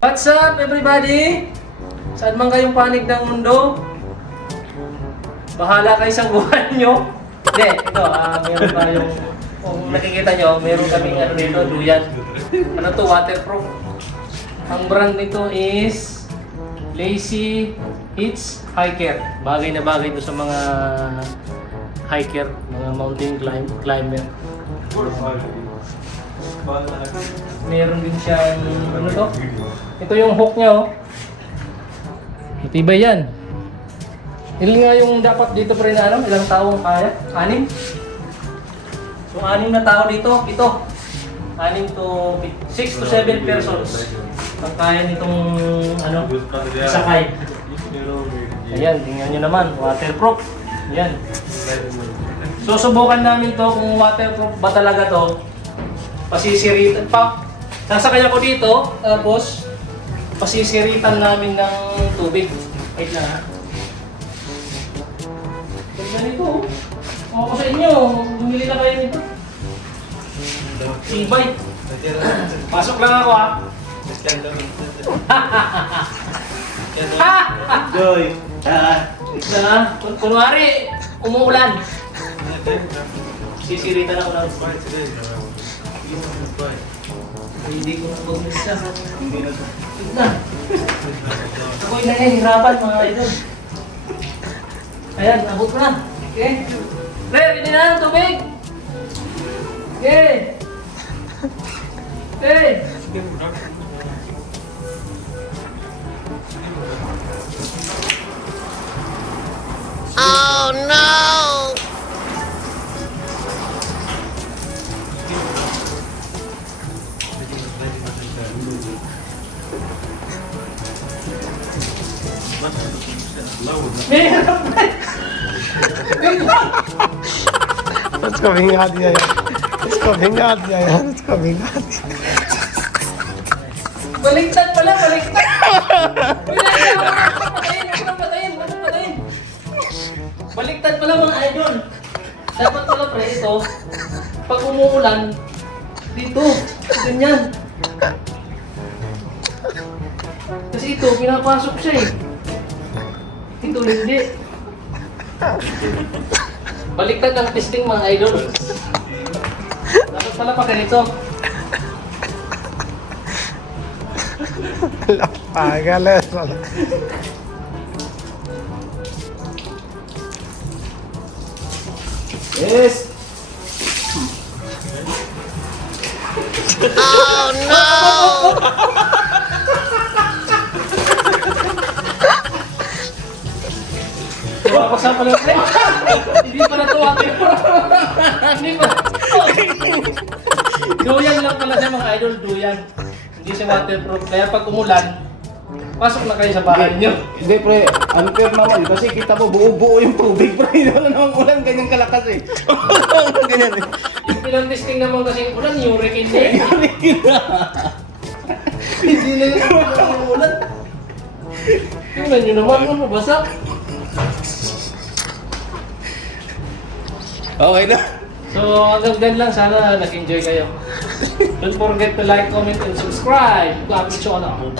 What's up everybody? Saan man kayong panig ng mundo? Bahala kayo sa buhay nyo. Hindi, ito, meron tayong, kung nakikita nyo, meron kaming ano dito, duyan. Ano to, waterproof. Ang brand nito is Lazy Hits Hiker. Bagay na bagay ito sa mga hiker, mga mountain climber. Meron din siyang, ano to? Ito yung hook niya, oh. Matibay yan. Ilan nga yung dapat dito pa rin, ano? Ilang taong kaya? 6? So, 6 na tao dito, ito. 6 to 7 persons. Ang kaya nitong, ano, sakay. Ayan, tingnan nyo naman, waterproof. Ayan. Susubukan namin to kung waterproof ba talaga to. Pasisiritan pa. Sasakay ako dito, tapos pasisiritan namin ng tubig. Wait lang ha. Ganda nito. Ako sa inyo, bumili na kayo nito. Tibay. Pasok lang ako ha. Joy! Wait lang ha. Kunwari, umuulan. Sisiritan ako ng hindi ko mag-umisa. Na. Ako'y nahihirapan mga idol. Ayan, abot ko na. Okay. Ready na ang tubig. Okay. Okay. Oh no! Let's go hinga diya yan. Let's go hinga diya yan. Let's go hinga diya. Baliktad pala, baliktad! Patayin! Baliktad pala mga idol. Dapat pala pre ito, pag umuulan, dito, ganyan. Kasi ito, pinapasok siya eh. Ito hindi. Baliktad ang testing mga idol. Dapat pala pa ganito. Pagales. Yes! Oh no! Papasa pala pre. Hindi pa natuwa. Hindi pa. Duyan lang pala siya mga idol, duyan. Hindi siya waterproof. Kaya pag umulan, pasok na kayo sa bahay niyo. Hindi pre, unfair naman kasi kita mo buo-buo yung tubig pre. Wala namang ulan, ganyan kalakas eh. Ganyan eh. Yung pinang-testing naman kasi yung ulan, hurricane na eh. Hindi na yung ulan. Tingnan nyo naman, ano, basa. Okay na. So, hanggang dyan lang. Sana nag-enjoy kayo. Don't forget to like, comment, and subscribe to our channel.